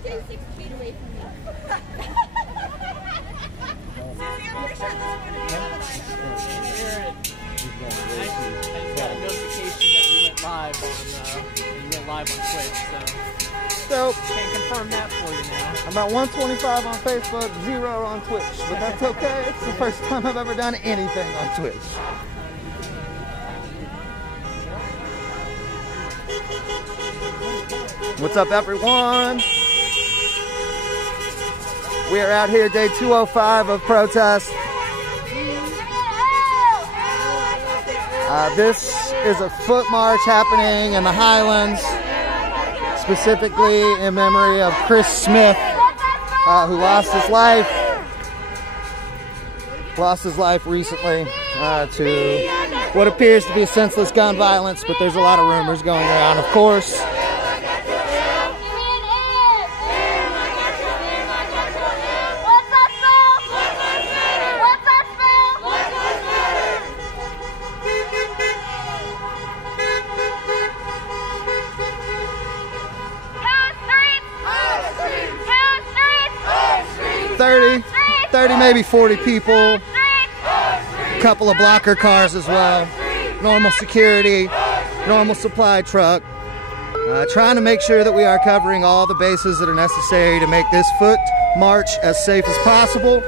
Stay 6 feet away from me. Susie, I'm pretty sure this is going to be on the line. I got a notification that you went live on Twitch, so can't confirm that for you now. I'm about 125 on Facebook, 0 on Twitch, but that's okay. It's the first time I've ever done anything on Twitch. What's up, everyone? We are out here, day 205 of protest. This is a foot march happening in the Highlands, specifically in memory of Kris Smith, who lost his life recently to what appears to be senseless gun violence, but there's a lot of rumors going around, of course. Maybe 40 people, a couple of blocker cars as well, normal security, normal supply truck, trying to make sure that we are covering all the bases that are necessary to make this foot march as safe as possible.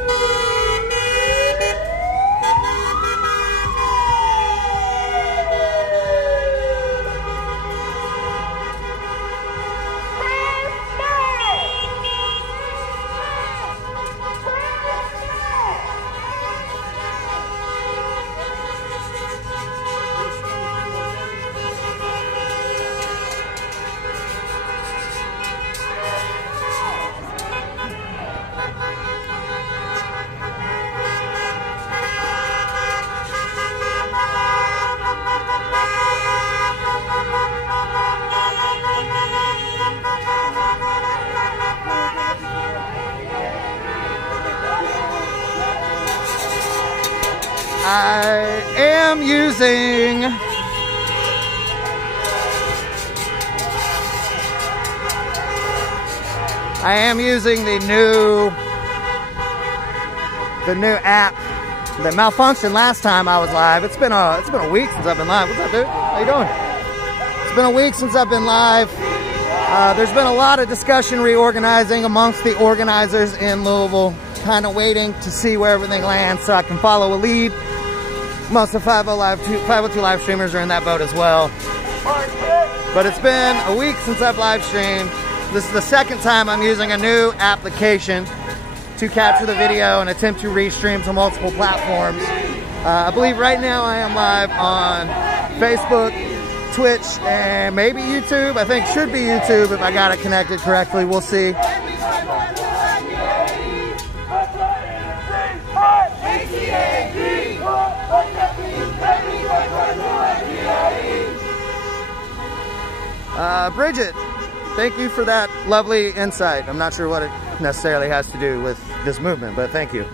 I am using the new app that malfunctioned last time I was live. It's been a week since I've been live. What's up, dude? How you doing? It's been a week since I've been live. There's been a lot of discussion reorganizing amongst the organizers in Louisville, kind of waiting to see where everything lands so I can follow a lead. Most of 502 live streamers are in that boat as well. But it's been a week since I've live streamed. This is the second time I'm using a new application to capture the video and attempt to restream to multiple platforms. I believe right now I am live on Facebook, Twitch, and maybe YouTube. I think should be YouTube if I got it connected correctly. We'll see. Bridget, thank you for that lovely insight. I'm not sure what it necessarily has to do with this movement, but thank you.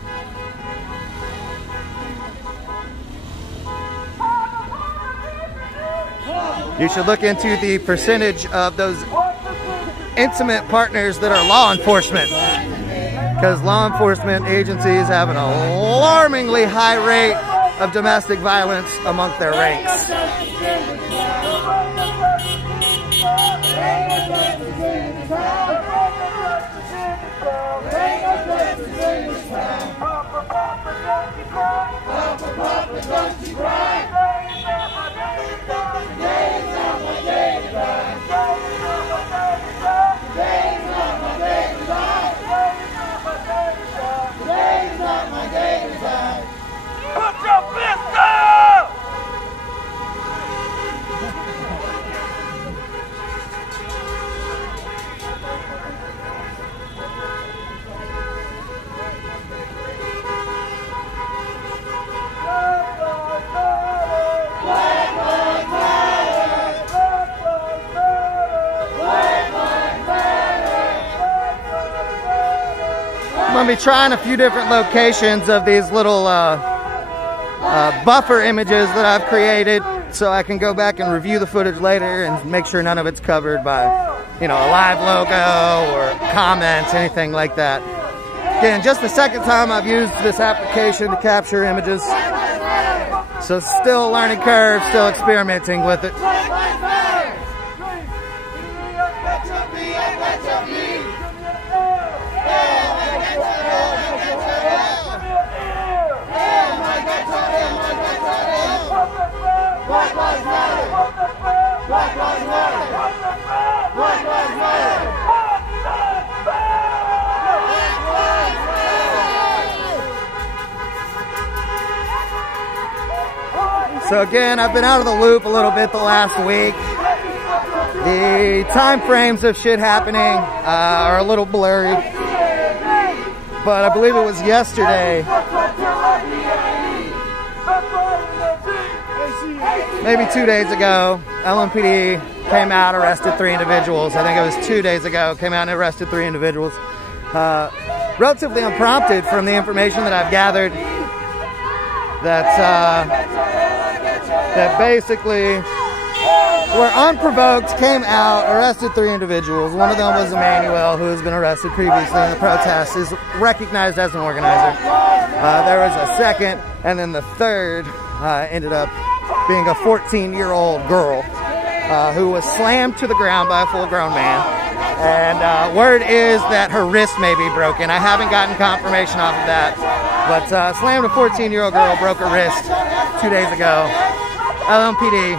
You should look into the percentage of those intimate partners that are law enforcement, because law enforcement agencies have an alarmingly high rate of domestic violence among their ranks. I'm going to be trying a few different locations of these little buffer images that I've created so I can go back and review the footage later and make sure none of it's covered by you know, a live logo or comments, anything like that. Again, just the second time I've used this application to capture images. So still a learning curve, still experimenting with it. So again, I've been out of the loop a little bit the last week. The time frames of shit happening are a little blurry. But I believe it was yesterday, maybe 2 days ago, LMPD came out, arrested 3 individuals. I think it was 2 days ago, came out and arrested 3 individuals. Relatively unprompted from the information that I've gathered, that basically were unprovoked, came out, arrested 3 individuals. One of them was Emmanuel, who has been arrested previously in the protest, is recognized as an organizer. There was a second, and then the third ended up being a 14-year-old girl who was slammed to the ground by a full-grown man. And word is that her wrist may be broken. I haven't gotten confirmation off of that. But slammed a 14-year-old girl, broke her wrist 2 days ago. LMPD.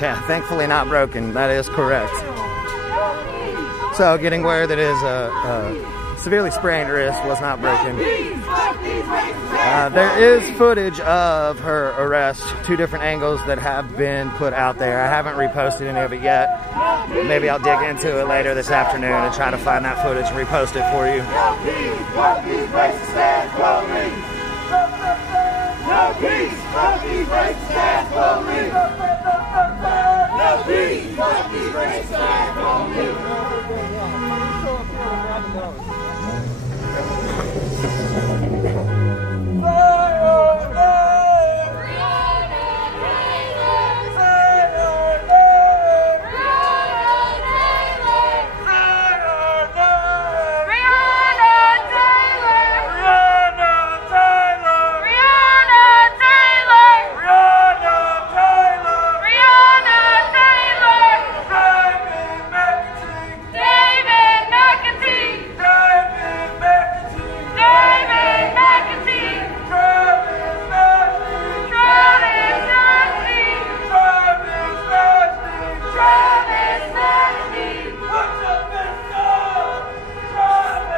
Yeah, thankfully not broken. That is correct. So getting word that his severely sprained wrist was not broken. There is footage of her arrest, 2 different angles that have been put out there. I haven't reposted any of it yet. Maybe I'll dig into it later this afternoon and try to find that footage and repost it for you. No peace, fuck these racist ass police. No peace, fuck these racist ass police.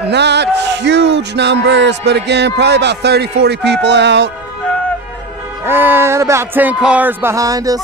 Not huge numbers, but again, probably about 30, 40 people out. And about 10 cars behind us.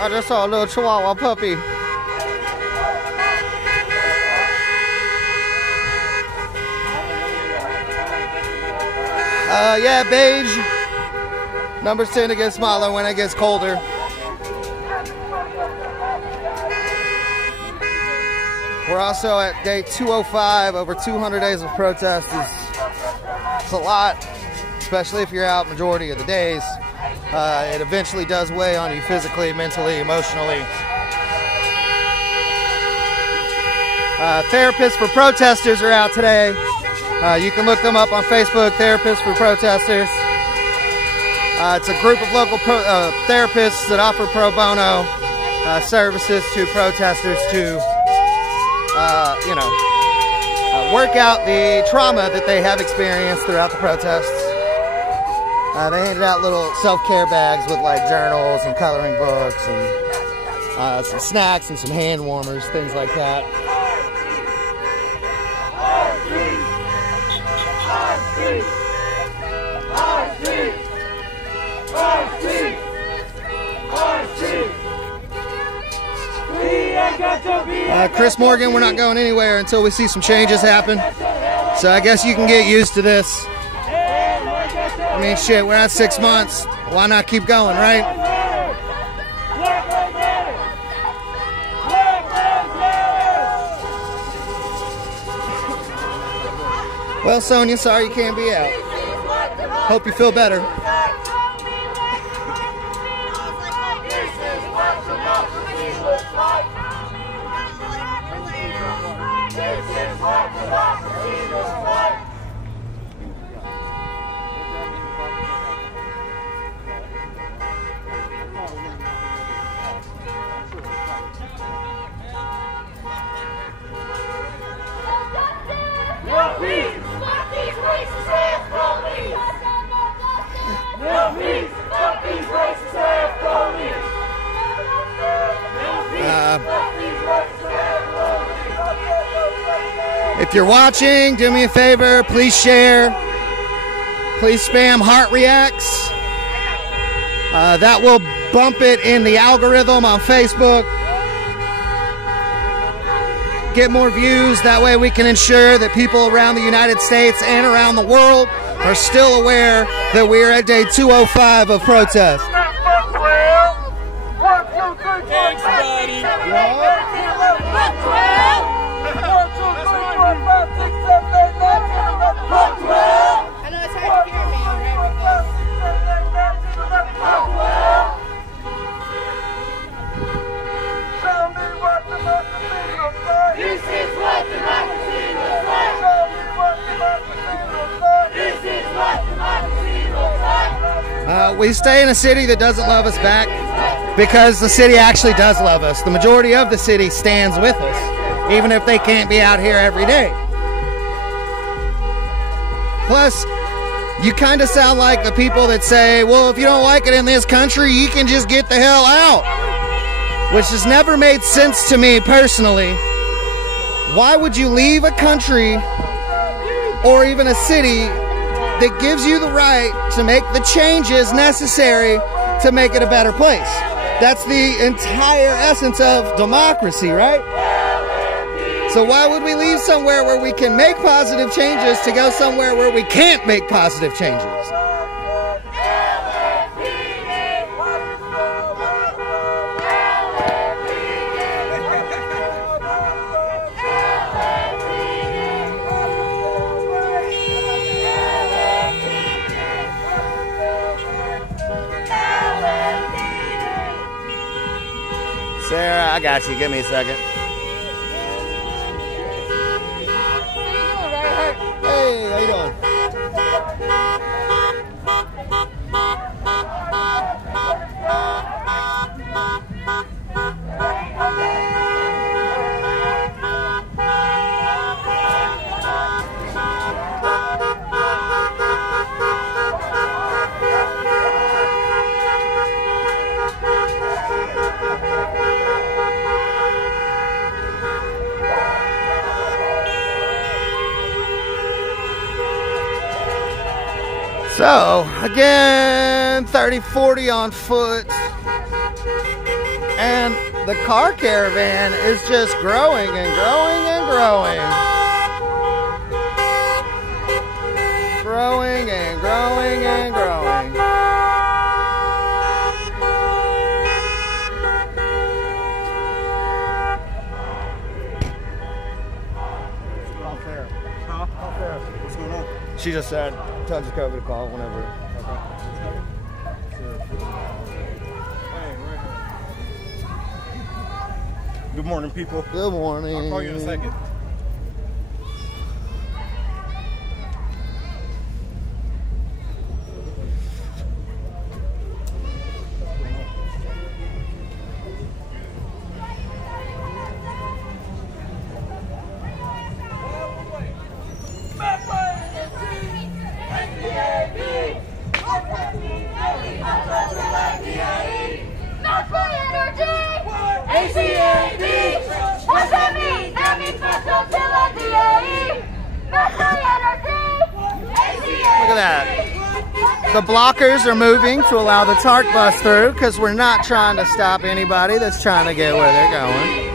I just saw a little Chihuahua puppy. Yeah, beige. Numbers tend to get smaller when it gets colder. We're also at day 205, over 200 days of protest. It's a lot, especially if you're out majority of the days. It eventually does weigh on you physically, mentally, emotionally. Therapists for Protesters are out today. You can look them up on Facebook, Therapists for Protesters. It's a group of local therapists that offer pro bono services to protesters to, work out the trauma that they have experienced throughout the protests. They handed out little self-care bags with like journals and coloring books and some snacks and some hand warmers, things like that. Chris Morgan, we're not going anywhere until we see some changes happen. So I guess you can get used to this. I mean, shit, we're at 6 months. Why not keep going, right? Well, Sonia, sorry you can't be out. Hope you feel better. If you're watching, do me a favor, please share. Please spam heart reacts. That will bump it in the algorithm on Facebook. Get more views. That way we can ensure that people around the United States and around the world are still aware that we are at day 205 of protest. Thanks, buddy. I know it's hard to hear me. This is what democracy looks like. This is what democracy looks like. We stay in a city that doesn't love us back because the city actually does love us. The majority of the city stands with us, even if they can't be out here every day. Plus, you kind of sound like the people that say, well, if you don't like it in this country, you can just get the hell out. Which has never made sense to me personally. Why would you leave a country or even a city that gives you the right to make the changes necessary to make it a better place? That's the entire essence of democracy, right? So why would we leave somewhere where we can make positive changes to go somewhere where we can't make positive changes? Sarah, I got you. Give me a second. Hey, how you doing? So, again, 30-40 on foot. And the car caravan is just growing and growing and growing. Growing and growing and growing. What's going on? She just said, tons of COVID to call whenever. Good morning, people. Good morning. I'll call you in a second. What's that mean? That means Metro Tiller DAE. Metro Energy. Look at that. The blockers are moving to allow the TARC bus through because we're not trying to stop anybody that's trying to get where they're going.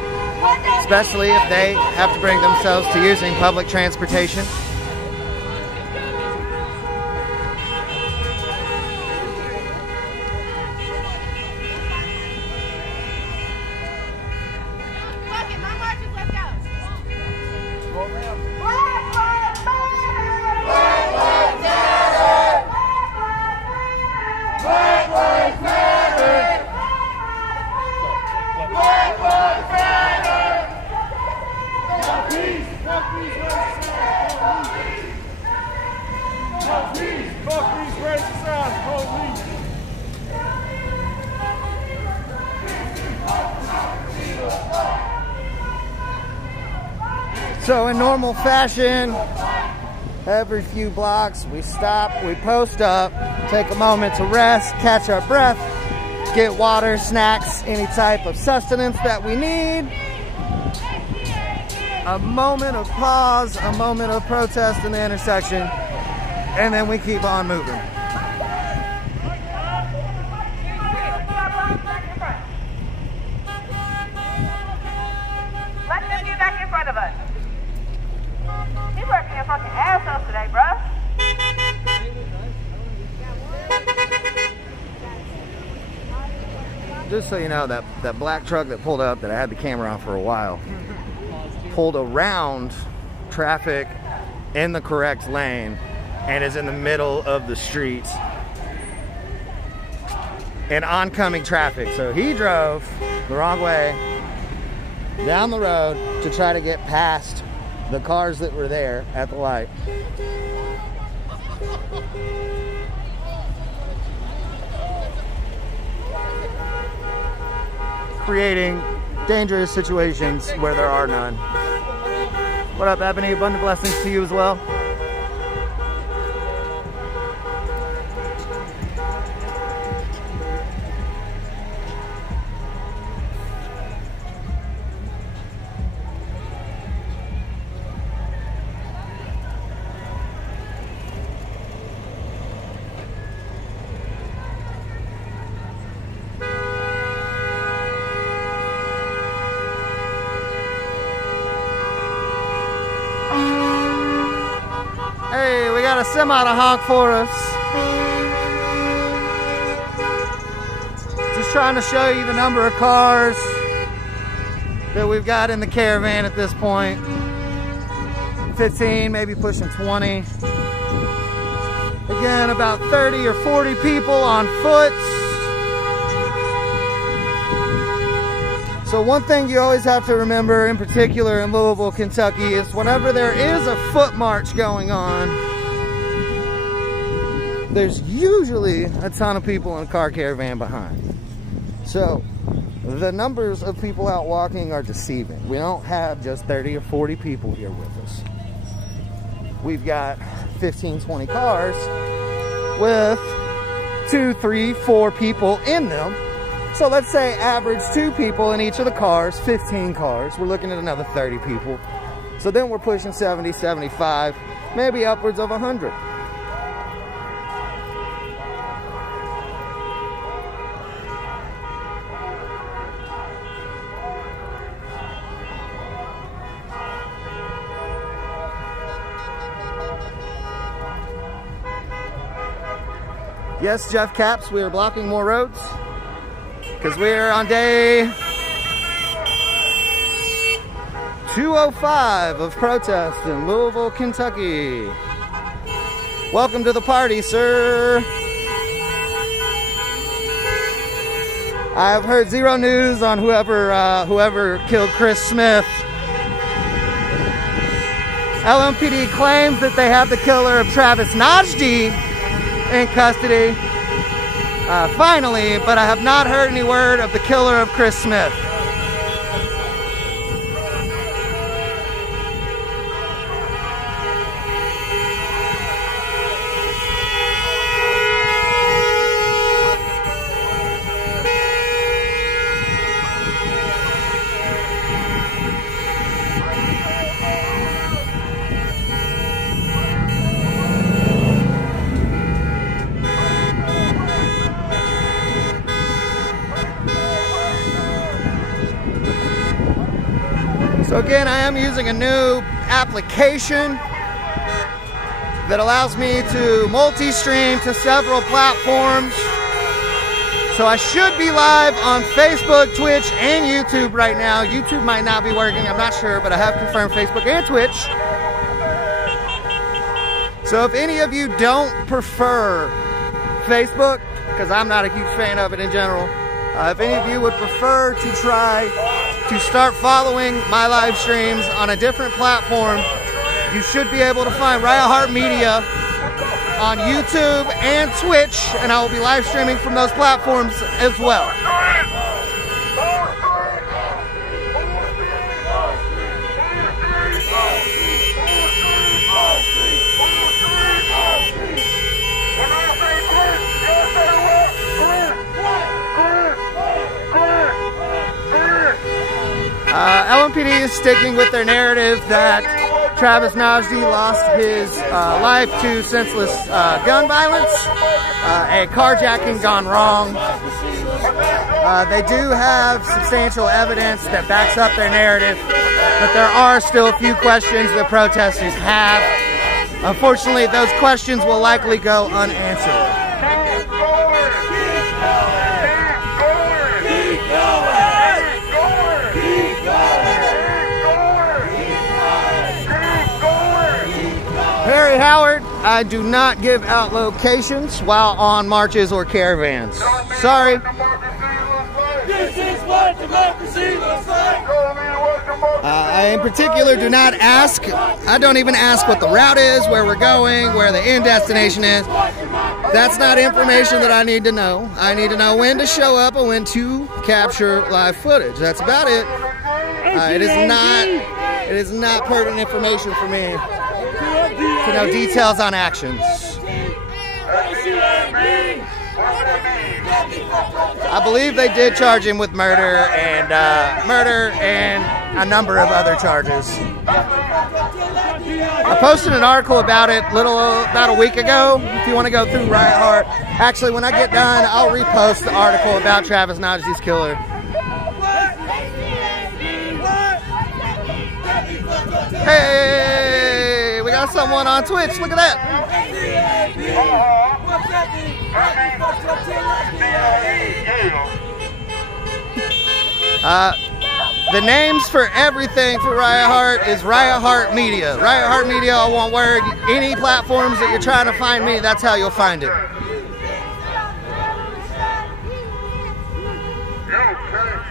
Especially if they have to bring themselves to using public transportation. So in normal fashion, every few blocks we stop, we post up, take a moment to rest, catch our breath, get water, snacks, any type of sustenance that we need. A moment of pause, a moment of protest in the intersection, and then we keep on moving. Let them get back in front of us. He's working your fucking ass off today, bruh. Just so you know, that black truck that pulled up that I had the camera on for a while pulled around traffic in the correct lane and is in the middle of the street in oncoming traffic. So he drove the wrong way down the road to try to get past the cars that were there at the light. Creating dangerous situations where there are none. What up, Ebony? Abundant blessings to you as well. Hey, we got a semi to honk for us. Just trying to show you the number of cars that we've got in the caravan at this point. 15, maybe pushing 20. Again, about 30 or 40 people on foot. So one thing you always have to remember, in particular in Louisville, Kentucky, is whenever there is a foot march going on, there's usually a ton of people in a car caravan behind. So the numbers of people out walking are deceiving. We don't have just 30 or 40 people here with us. We've got 15, 20 cars with 2, 3, 4 people in them. So let's say average 2 people in each of the cars, 15 cars. We're looking at another 30 people. So then we're pushing 70, 75, maybe upwards of 100. Yes, Jeff Caps, we are blocking more roads because we are on day 205 of protest in Louisville, Kentucky. Welcome to the party, sir. I have heard zero news on whoever killed Kris Smith. LMPD claims that they have the killer of Travis Najdi in custody, finally, but I have not heard any word of the killer of Kris Smith. So again, I am using a new application that allows me to multi-stream to several platforms. So I should be live on Facebook, Twitch, and YouTube right now. YouTube might not be working, I'm not sure, but I have confirmed Facebook and Twitch. So if any of you don't prefer Facebook, because I'm not a huge fan of it in general, if any of you would prefer to try to start following my live streams on a different platform, you should be able to find Riot Heart Media on YouTube and Twitch, and I will be live streaming from those platforms as well. LMPD is sticking with their narrative that Travis Najdi lost his life to senseless gun violence, a carjacking gone wrong. They do have substantial evidence that backs up their narrative, but there are still a few questions the protesters have. Unfortunately, those questions will likely go unanswered. Harry Howard, I do not give out locations while on marches or caravans. Sorry. This is what democracy looks like. I in particular do not ask. I don't even ask what the route is, where we're going, where the end destination is. That's not information that I need to know. I need to know when to show up and when to capture live footage. That's about it. It is not pertinent information for me to know details on actions. I believe they did charge him with murder and a number of other charges. I posted an article about it about a week ago. If you want to go through Riot Heart, actually, when I get done, I'll repost the article about Travis Najdi's killer. Hey, we got someone on Twitch. Look at that. The names for everything for Riot Heart is Riot Heart Media. Riot Heart Media, all one word. Any platforms that you're trying to find me, that's how you'll find it.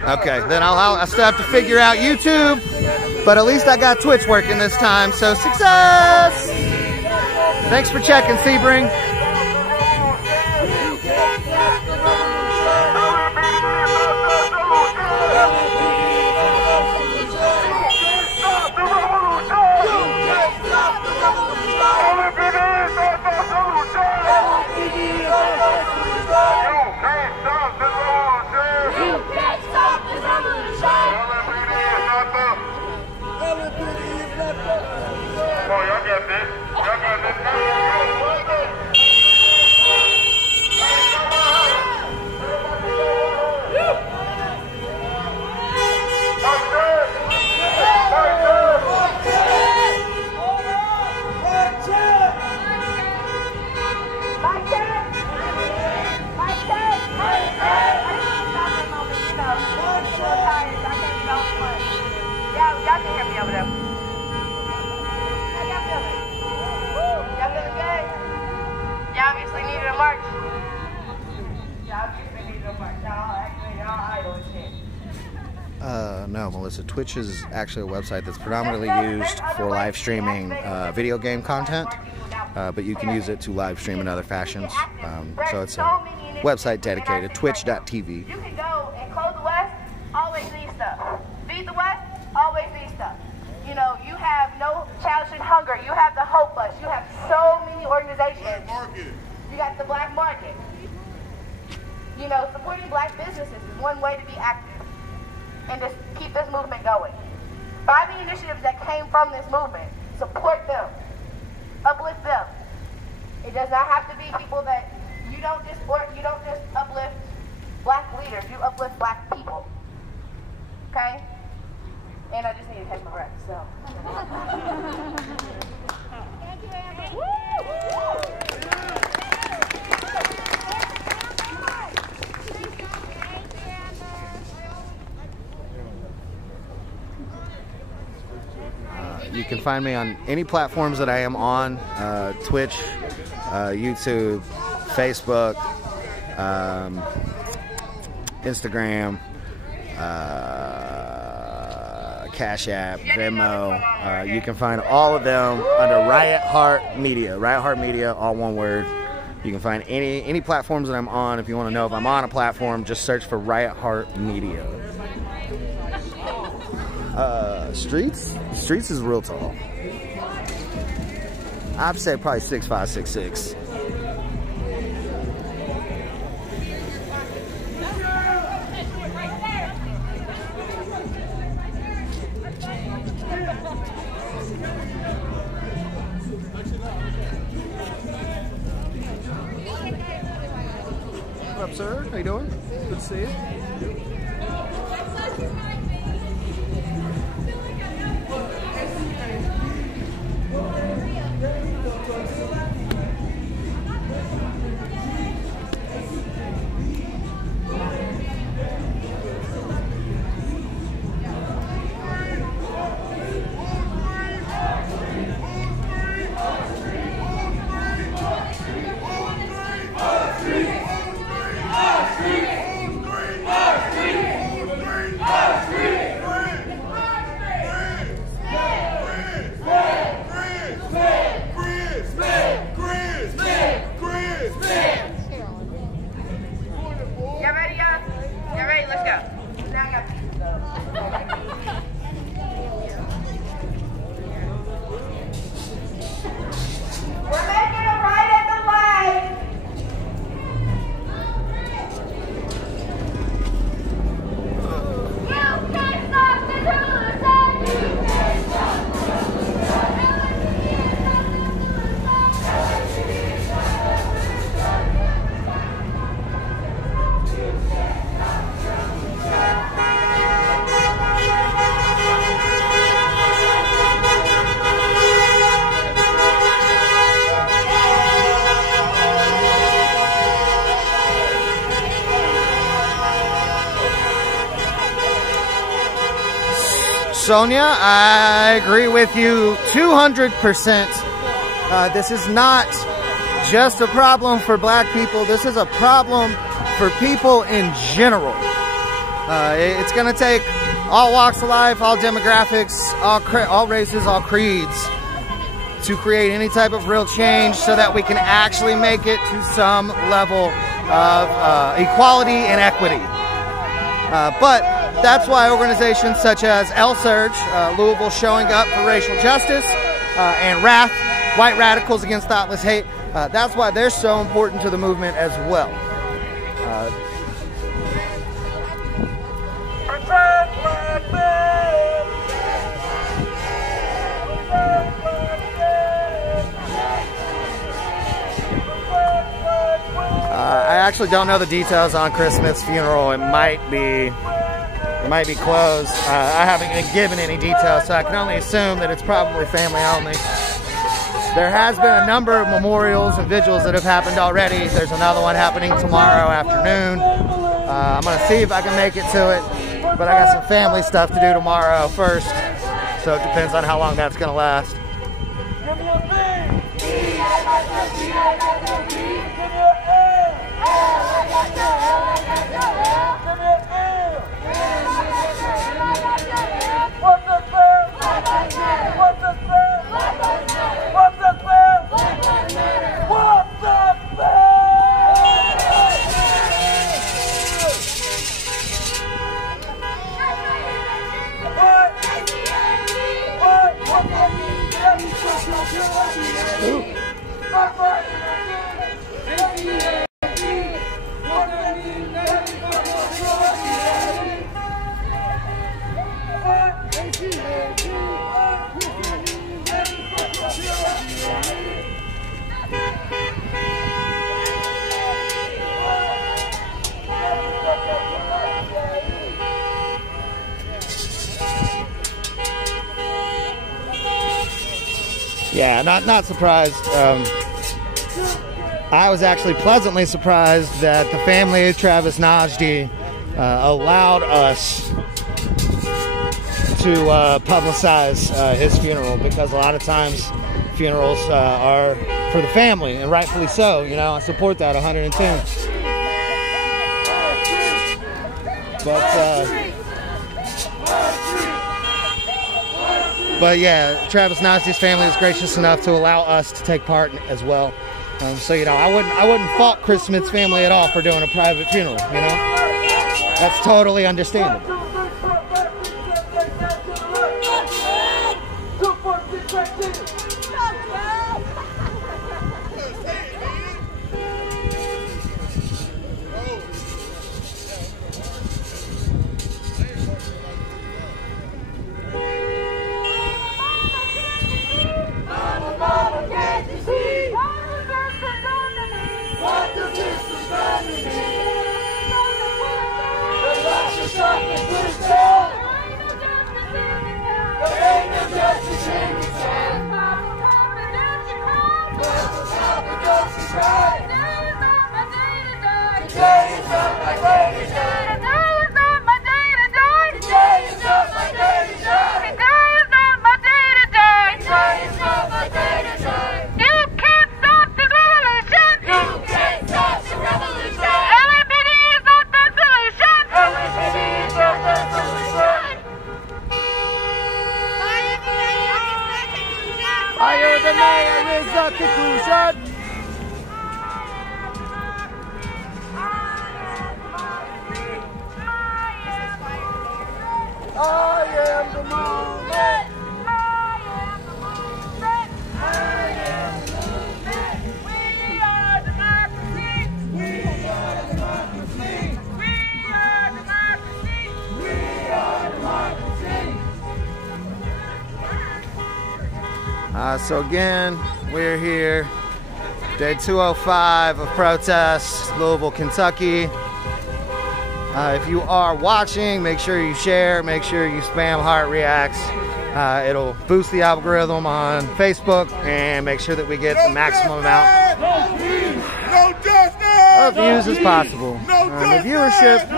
Okay, then I still have to figure out YouTube, but at least I got Twitch working this time, so success! Thanks for checking, Sebring. Oh, y'all got this. Y'all got this. know, Melissa, Twitch is actually a website that's predominantly used for live streaming video game content, but you can use it to live stream in other fashions. So it's a website dedicated, twitch.tv. You can go and close the West, always need stuff. Feed the West, always need stuff. You know, you have no challenging hunger. You have the Hope Bus. You have so many organizations. You got the Black Market. You know, supporting black businesses is one way to be active and just keep this movement going. Find the initiatives that came from this movement. Support them. Uplift them. It does not have to be people that you don't just uplift black leaders. You uplift black people. Okay? And I just need to catch my breath, so. Thank you, Amber. You can find me on any platforms that I am on, Twitch, YouTube, Facebook, Instagram, Cash App, Venmo. You can find all of them under Riot Heart Media. Riot Heart Media, all one word. You can find any platforms that I'm on. If you want to know if I'm on a platform, just search for Riot Heart Media. Streets is real tall. I'd say probably 6'5", 6'6". What up, sir? How you doing? Good to see you. Sonia, I agree with you 200%. This is not just a problem for black people. This is a problem for people in general. It's going to take all walks of life, all demographics, all races, all creeds to create any type of real change so that we can actually make it to some level of equality and equity. But that's why organizations such as L-Surge, Louisville Showing Up for Racial Justice, and RATH, White Radicals Against Thoughtless Hate, that's why they're so important to the movement as well. I actually don't know the details on Kris Smith's funeral. It might be closed. I haven't been given any details, so I can only assume that it's probably family only. There has been a number of memorials and vigils that have happened already. There's another one happening tomorrow afternoon. I'm going to see if I can make it to it, but I got some family stuff to do tomorrow first, so it depends on how long that's going to last. Yeah, not surprised. I was actually pleasantly surprised that the family of Travis Najdi allowed us to publicize his funeral, because a lot of times funerals are for the family, and rightfully so. You know, I support that 110. But yeah, Travis Najdi's family was gracious enough to allow us to take part as well. So you know, I wouldn't fault Kris Smith's family at all for doing a private funeral. You know, that's totally understandable. Fire the mayor is the conclusion. I am the movement. I am the movement. I am the movement. We are democracy. We are democracy. We are democracy. We are democracy. So again, we're here, day 205 of protests, Louisville, Kentucky. If you are watching, make sure you share, make sure you spam heart reacts. It'll boost the algorithm on Facebook, and make sure that we get the maximum amount of views as possible. The viewership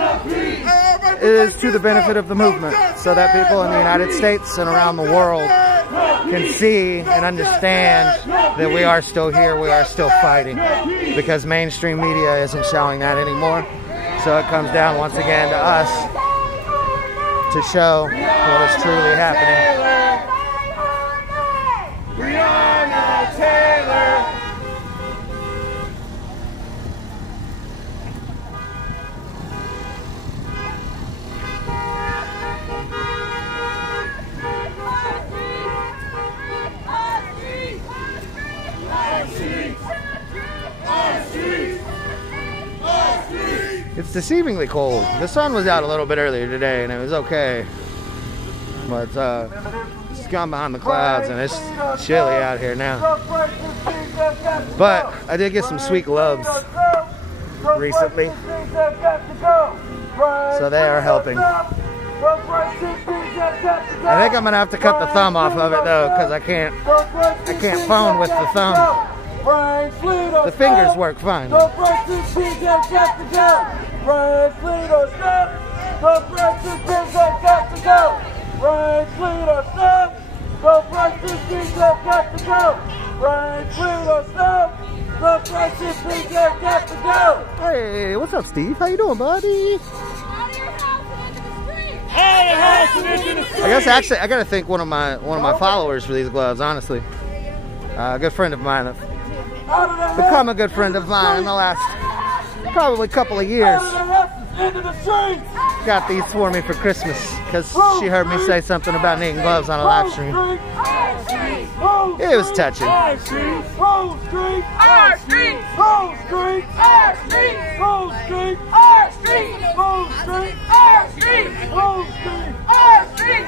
is to the benefit of the movement, so that people in the United States and around the world can see and understand that we are still here, we are still fighting, because mainstream media isn't showing that anymore. So it comes down once again to us to show what is truly happening. Breonna Taylor. It's deceivingly cold. The sun was out a little bit earlier today and it was okay. But it's gone behind the clouds and it's chilly out here now. But I did get some sweet gloves recently, so they are helping. I think I'm gonna have to cut the thumb off of it though, because I can't phone with the thumb. The fingers work fine. Hey, what's up, Steve? How you doing, buddy? I guess actually I gotta thank one of my followers for these gloves. Honestly, a good friend of mine, become a good friend of mine in the last probably couple of years. Got these for me for Christmas because she heard me say something about needing gloves on a live stream. It was touching. Our street, our street, our street, our street, our street, our street, our street, our street,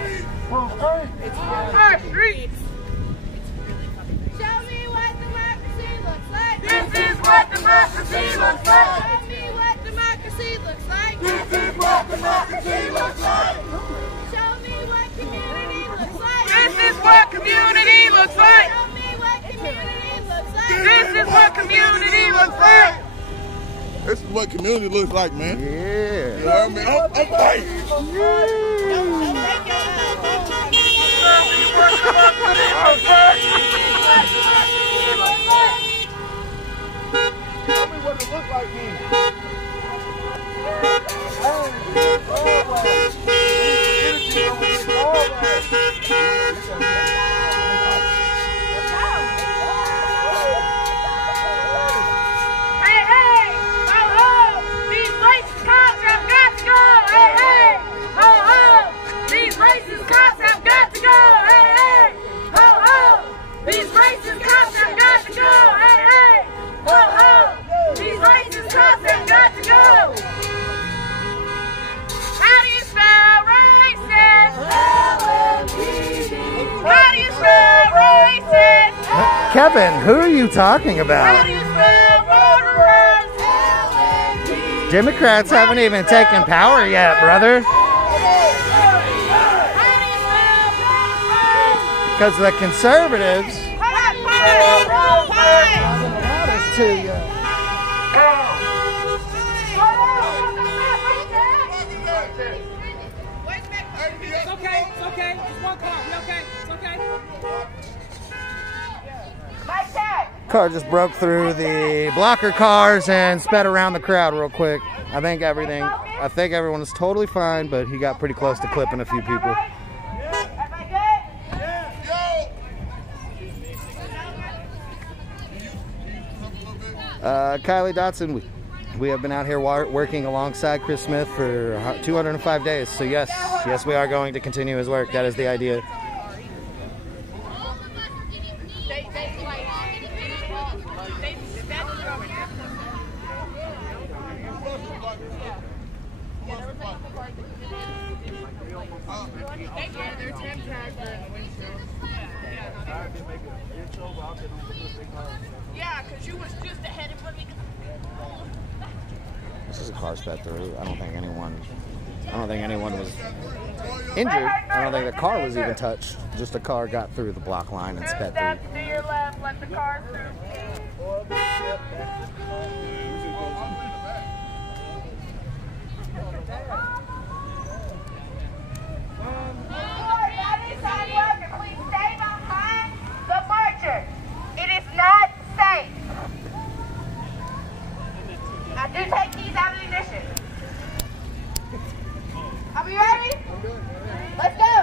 our street, our street. Show me what democracy looks like. This is what democracy looks like. Show me what democracy looks like. This is what democracy looks like. Show me what community looks like. This is what community looks like. Show me what This is what community looks like. This is what community looks like, man. Yeah. You know what I mean? I'm fighting. Tell me what it looks like, man. Hey, hey, ho, ho, these racist cops have got to go. Hey, hey, ho, ho, these racist cops have got to go. Hey, hey, ho, ho, these racist cops have got to go. Hey, hey, ho, ho, these racist cops have got to go. How do you spell racist? LMPD. How do you spell racist? Kevin, who are you talking How about? do you spell murderers? LMPD. Democrats haven't even taken power yet, brother. Because the conservatives to you. It's okay. It's okay. Just one car. We okay? It's okay. Car just broke through the blocker cars and sped around the crowd real quick. I think everyone is totally fine, but he got pretty close to clipping a few people. Kylie Dotson, we have been out here working alongside Kris Smith for 205 days. So yes, we are going to continue his work. That is the idea. Yeah, because you was just ahead of me. This is a car sped through. I don't think anyone was injured. I don't think the car was even touched. Just the car got through the block line and sped through. Step to your left, let the car through. Please stay behind the marchers. It is not safe. I do take keys out of the ignition. Are we ready? Let's go.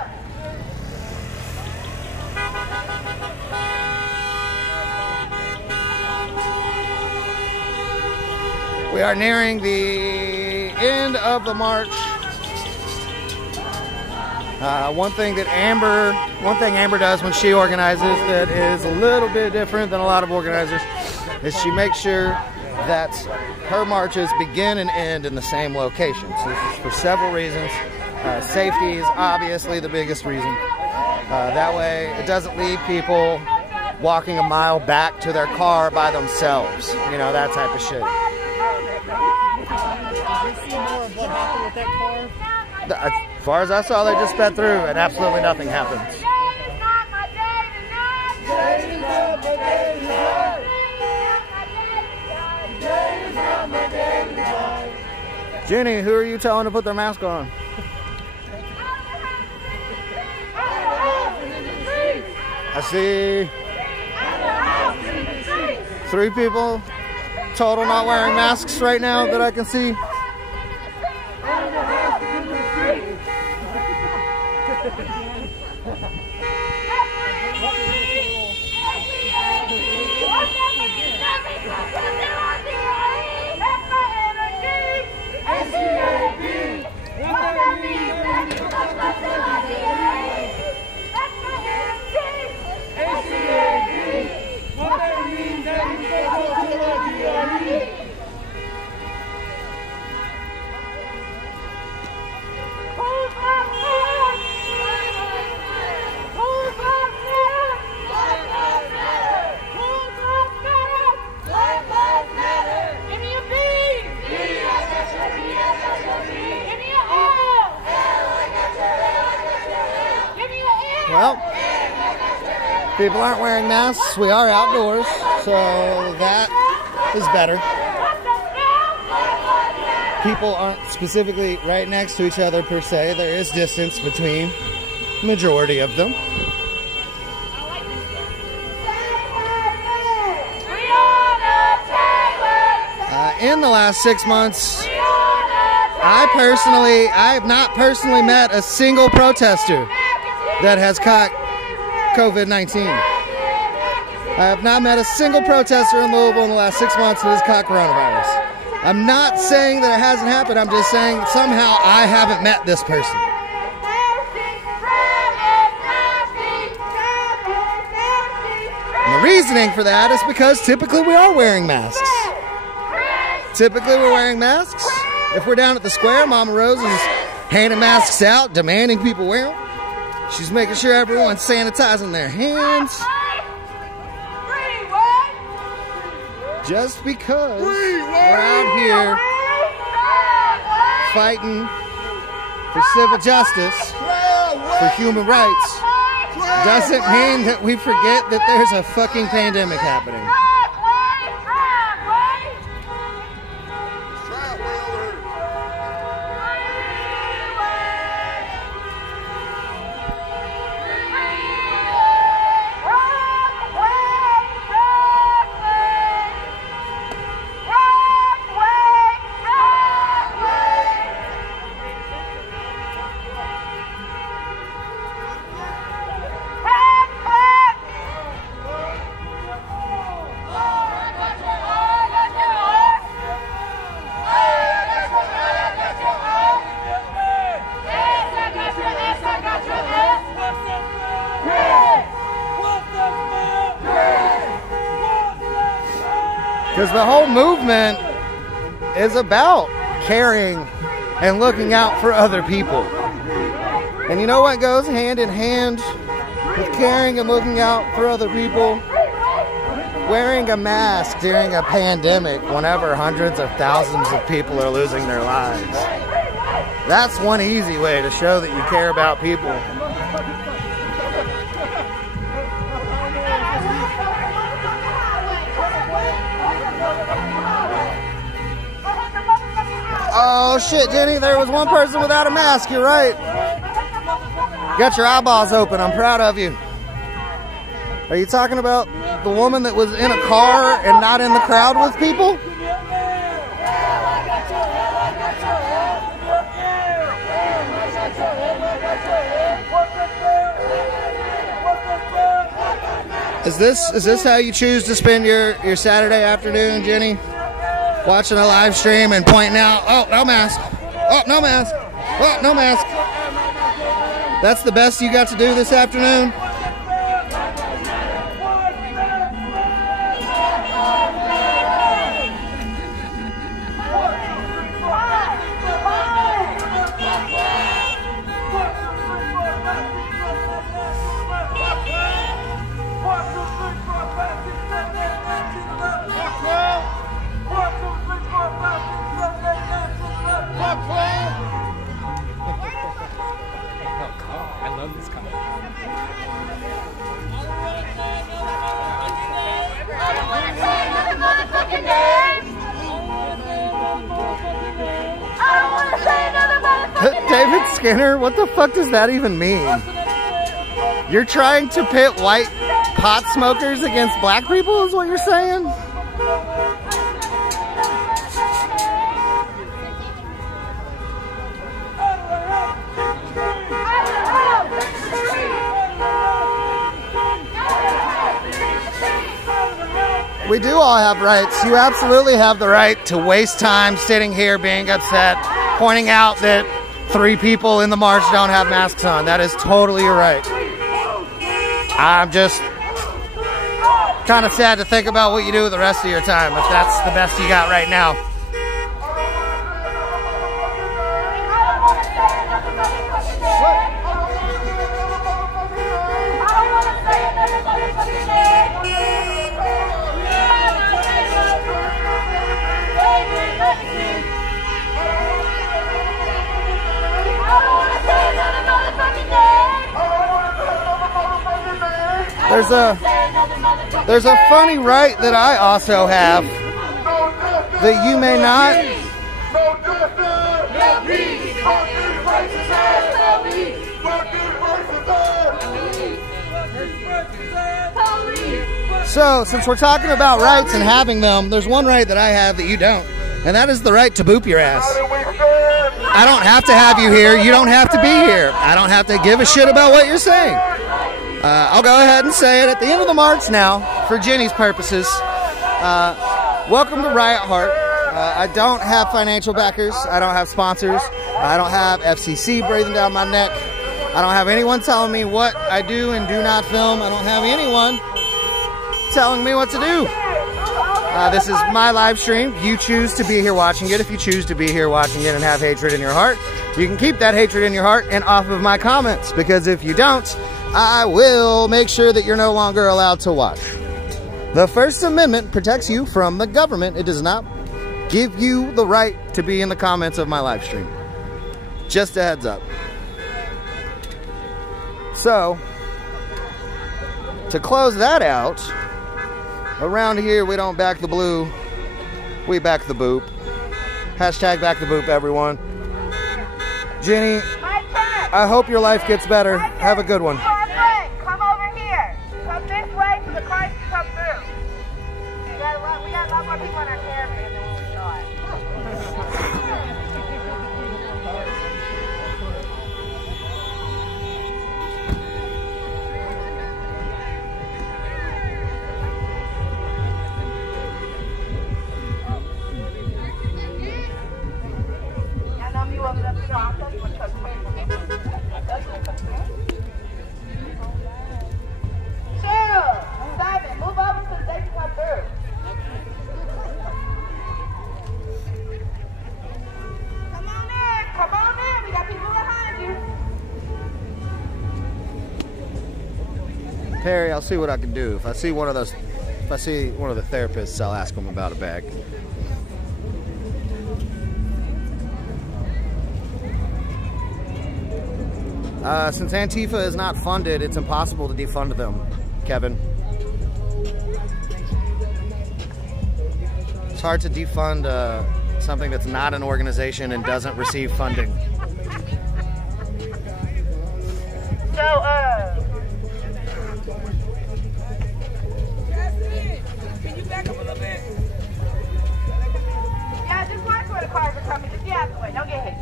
We are nearing the end of the march. One thing Amber does when she organizes that is a little bit different than a lot of organizers is she makes sure that her marches begin and end in the same location. So this is for several reasons. Safety is obviously the biggest reason. That way it doesn't leave people walking a mile back to their car by themselves. You know, that type of shit. As far as I saw, they just sped through and absolutely nothing happened. Jenny, who are you telling to put their mask on? I see 3 people total not wearing masks right now that I can see. Well, people aren't wearing masks. We are outdoors, So that is better. People aren't specifically right next to each other per se. There is distance between the majority of them. In the last 6 months, I have not personally met a single protester that has caught COVID-19. I have not met a single protester in Louisville in the last 6 months that has caught coronavirus. I'm not saying that it hasn't happened. I'm just saying somehow I haven't met this person. And the reasoning for that is because typically we are wearing masks. Typically we're wearing masks. If we're down at the square, Mama Rose is handing masks out, demanding people wear them. She's making sure everyone's sanitizing their hands. Just because we're out here fighting for civil justice, for human rights, doesn't mean that we forget that there's a fucking pandemic happening. Because the whole movement is about caring and looking out for other people. And you know what goes hand in hand with caring and looking out for other people? Wearing a mask during a pandemic whenever hundreds of thousands of people are losing their lives. That's one easy way to show that you care about people. Oh shit, Jenny, there was one person without a mask, you're right. Got your eyeballs open, I'm proud of you. Are you talking about the woman that was in a car and not in the crowd with people? Is this how you choose to spend your Saturday afternoon, Jenny? Watching a live stream and pointing out, oh, no mask. Oh, no mask. Oh, no mask. That's the best you got to do this afternoon? I love this car. David Skinner, what the fuck does that even mean? You're trying to pit white pot smokers against black people is what you're saying? We do all have rights. You absolutely have the right to waste time sitting here being upset, pointing out that 3 people in the march don't have masks on. That is totally your right. I'm just kind of sad to think about what you do with the rest of your time, if that's the best you got right now. There's a funny right that I also have that you may not. No justice, no peace. Fuck this racist ass. Fuck this racist ass. So, since we're talking about rights and having them, there's one right that I have that you don't, and that is the right to boop your ass. I don't have to have you here. You don't have to be here. I don't have to give a shit about what you're saying. I'll go ahead and say it at the end of the march now, for Jenny's purposes. Welcome to Riot Heart. I don't have financial backers. I don't have sponsors. I don't have FCC breathing down my neck. I don't have anyone telling me what I do and do not film. I don't have anyone telling me what to do. This is my live stream. You choose to be here watching it. If you choose to be here watching it and have hatred in your heart, you can keep that hatred in your heart and off of my comments, because if you don't, I will make sure that you're no longer allowed to watch. The First Amendment protects you from the government. It does not give you the right to be in the comments of my live stream. Just a heads up. So, to close that out, around here we don't back the blue, we back the boop. Hashtag back the boop, everyone. Jenny, I hope your life gets better. Have a good one. Come over here. Come this way so the cars can come through. We got a lot more people on our caravan than when we thought. Move over so they can come through. Come on in, we got people behind you. Perry, I'll see what I can do. If I see one of the therapists, I'll ask them about a bag. Since Antifa is not funded, it's impossible to defund them, Kevin. It's hard to defund something that's not an organization and doesn't receive funding. So, Can you back up a little bit? yeah, just watch where the cars are coming. Just get out the way. Don't get hit.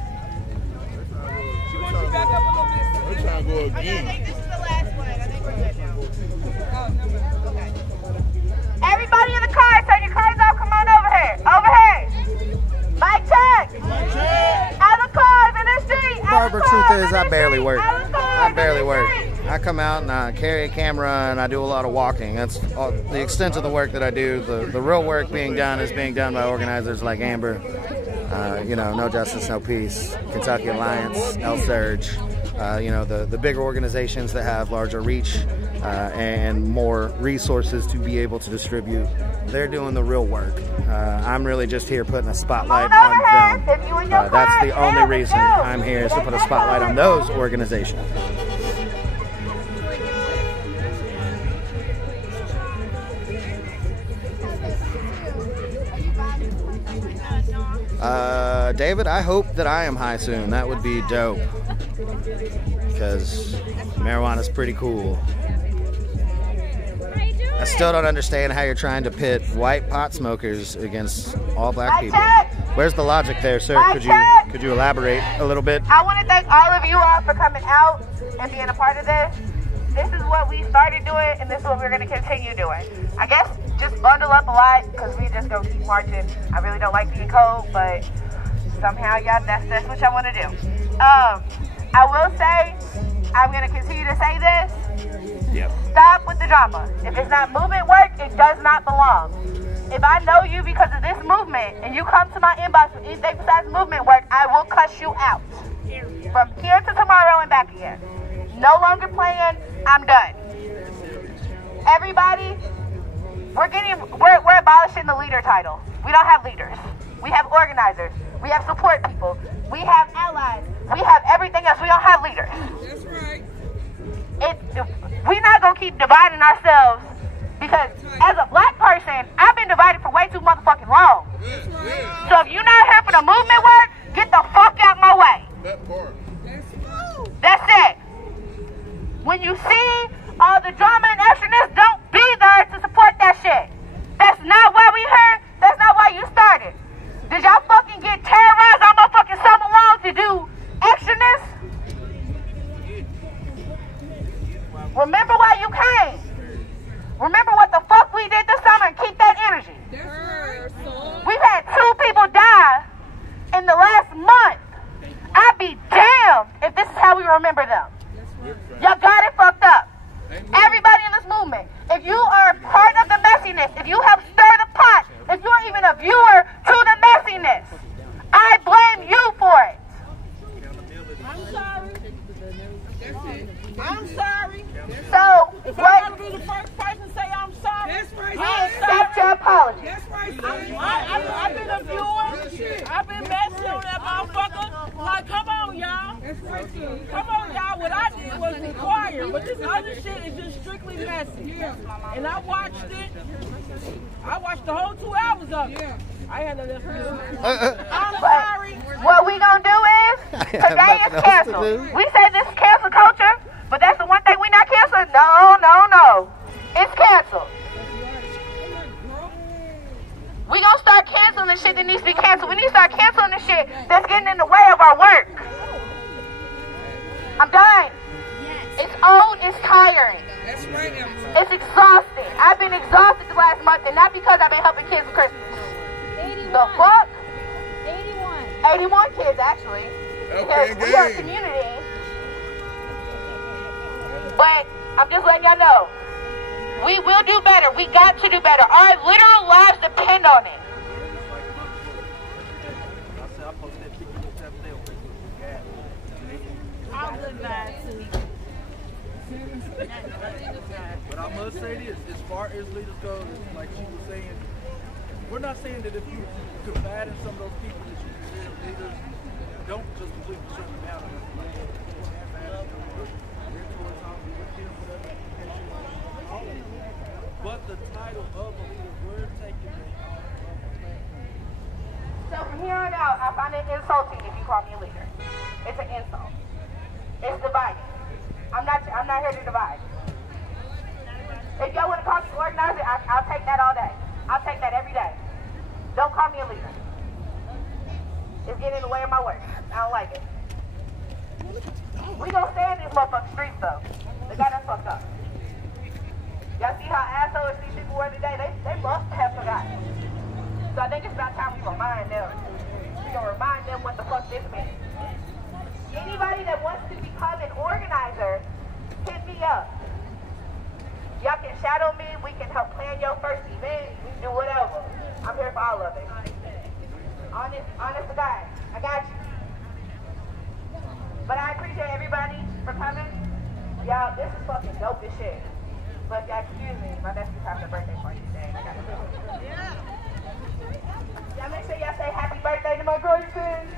She wants you back up a little bit. We're trying to go Okay, I again. think this is the last one. I think we're good now. Oh, no, man. Okay. Everybody in the car, turn your cars off. Come on over here. Over here. Mic check. Out of cars in the street. Barber, truth is, I barely work. I barely work. I come out and I carry a camera and I do a lot of walking. That's all, the extent of the work that I do. The real work being done is being done by organizers like Amber, you know, No Justice, No Peace, Kentucky Alliance, El Surge, you know, the bigger organizations that have larger reach and more resources to be able to distribute. They're doing the real work. I'm really just here putting a spotlight on them. That's the only reason I'm here, is to put a spotlight on those organizations. David, I hope that I am high soon. That would be dope. Because marijuana's pretty cool. I still don't understand how you're trying to pit white pot smokers against all black people. Where's the logic there, sir? Could you elaborate a little bit? I want to thank all of you all for coming out and being a part of this. This is what we started doing, and this is what we're going to continue doing. I guess just bundle up a lot, because we just going to keep marching. I really don't like being cold, but somehow, y'all, that's what y'all want to do. I will say, I'm going to continue to say this. Yep. Stop with the drama. If it's not movement work, it does not belong. If I know you because of this movement, and you come to my inbox with anything besides movement work, I will cuss you out. From here to tomorrow and back again. No longer playing. I'm done. Everybody, we're abolishing the leader title. We don't have leaders. We have organizers. We have support people. We have allies. We have everything else. We don't have leaders. That's right. We're not gonna keep dividing ourselves Because as a black person, I've been divided for way too motherfucking long. So if you're not here for the movement work, get the fuck out my way. That's it. When you see all the drama and extraness, don't be there to support that shit. That's not why we here. That's not why you started. Did y'all fucking get terrorized on motherfucking summer long to do extraness? Remember why you came. Remember what the fuck we did this summer and keep that energy. We've had 2 people die in the last month. I'd be damned if this is how we remember them. Y'all got it fucked up. Everybody in this movement, if you are part of the messiness, if you have stirred the pot, if you're even a viewer to the messiness, I blame you for it. I'm sorry. I'm sorry. So, if what? I gotta be the first person to say I'm sorry, that's right. We accept your apology. That's right. I've been a viewer. I've been messing on that motherfucker. Like, come on, y'all. That's right. Come on, y'all. What I did was required, but this other shit is just strictly messy. And I watched it. I watched the whole 2 hours of it. I had nothing else to do. I'm sorry. What we gonna do is, today is canceled. We say this is cancel culture, but that's the one thing we not canceling. No. It's canceled. We gonna start canceling the shit that needs to be canceled. We need to start canceling the shit that's getting in the way of our work. I'm done. It's old, it's tiring. It's exhausting. I've been exhausted the last month, and not because I've been helping kids for Christmas. 81. The fuck? 81. 81 kids, actually. Because we are a community. But I'm just letting y'all know, we will do better. We got to do better. Our literal lives depend on it. I'm good night. But I must say this, as far as leaders go, like she was saying, we're not saying that if you confide in some of those people that you consider leaders, don't just completely shut them down. But the title of a leader, we're taking it. So from here on out, I find it insulting if you call me a leader. It's an insult. It's dividing. I'm not here to divide. If y'all want to call me an organizer, I'll take that all day. I'll take that every day. Don't call me a leader. It's getting in the way of my work. I don't like it. We gonna stay in these motherfucking streets though. They got us fucked up. Y'all see how assholes these people were today? They must have forgotten. So I think it's about time we remind them. We gonna remind them what the fuck this means. Anybody that wants to become an organizer, hit me up. Y'all can shadow me. We can help plan your first event. We can do whatever. I'm here for all of it. Honest to God. I got you. But I appreciate everybody for coming. Y'all, this is fucking dope as shit. But y'all, excuse me, my nephew's having a birthday party today. I got to do it. Y'all make sure y'all say happy birthday to my Grayson.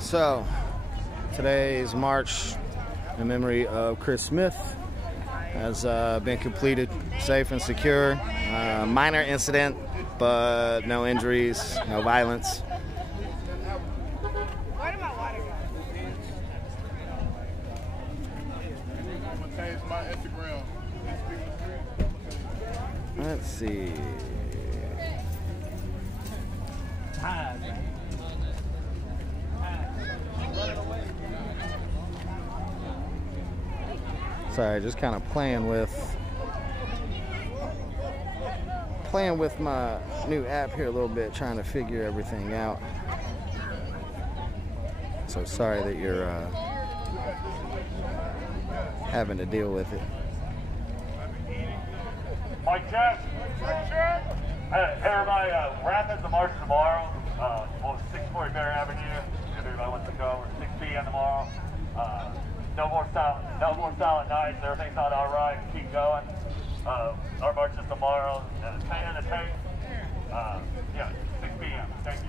So, today's march in memory of Kris Smith has been completed safe and secure. Minor incident, but no injuries, no violence. Where did my water go? Let's see. Sorry, just kind of playing with my new app here a little bit, trying to figure everything out. So sorry that you're having to deal with it. Mike check. Hey everybody, we're at the march tomorrow on 640 Bear Avenue. If everybody wants to go, we're 6 p.m. tomorrow. No more silent nights. Everything's not all right. Keep going. Our march is tomorrow, 10 to 10. Yeah, 6 p.m. Thank you.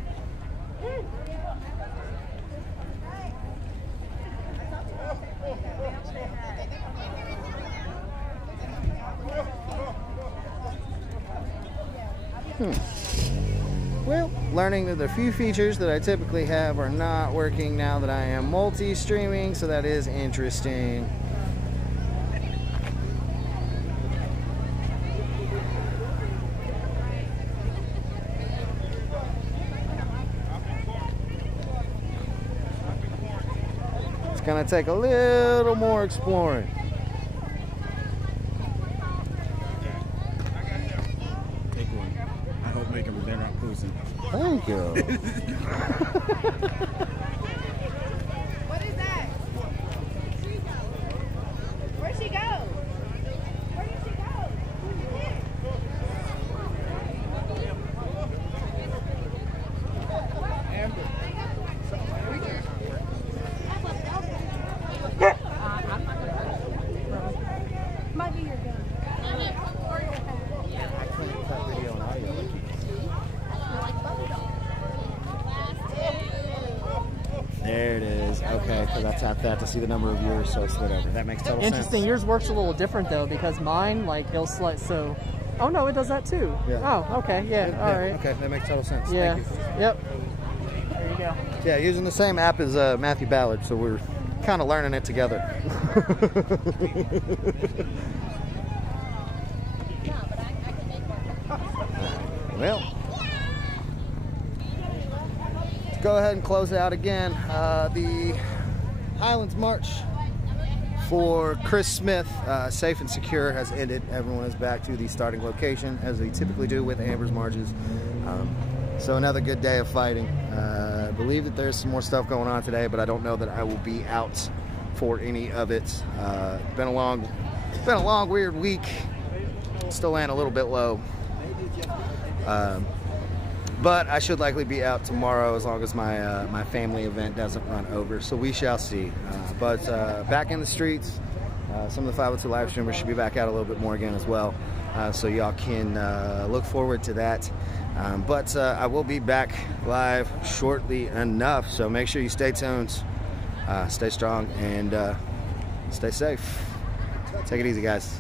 Well, learning that the few features that I typically have are not working now that I am multi-streaming, so that is interesting. It's gonna take a little more exploring. I hope making a better person. Thank you. What is that? Where'd she go? Where did she go? Might be your gun. I couldn't cut video and audio. There it is. Okay, because I tapped that to see the number of viewers, so it's whatever. That makes total sense. Interesting. Yours works a little different though, because mine, like, it'll select so. Oh no, it does that too. Yeah. Oh, okay. Yeah. All right. Okay, that makes total sense. Yeah. Thank you. Yep. There you go. Yeah, using the same app as Matthew Ballard, so we're kind of learning it together. Well, let's go ahead and close out again. The Highlands March for Kris Smith, safe and secure, has ended. Everyone is back to the starting location, as they typically do with Amber's marches. So another good day of fighting. I believe that there's some more stuff going on today, but I don't know that I will be out for any of it. It's been a long, weird week. Still laying a little bit low. But I should likely be out tomorrow as long as my my family event doesn't run over. So we shall see. But back in the streets. Some of the 502 live streamers should be back out a little bit more again as well. So y'all can look forward to that. But I will be back live shortly enough. So make sure you stay tuned, stay strong, and stay safe. Take it easy, guys.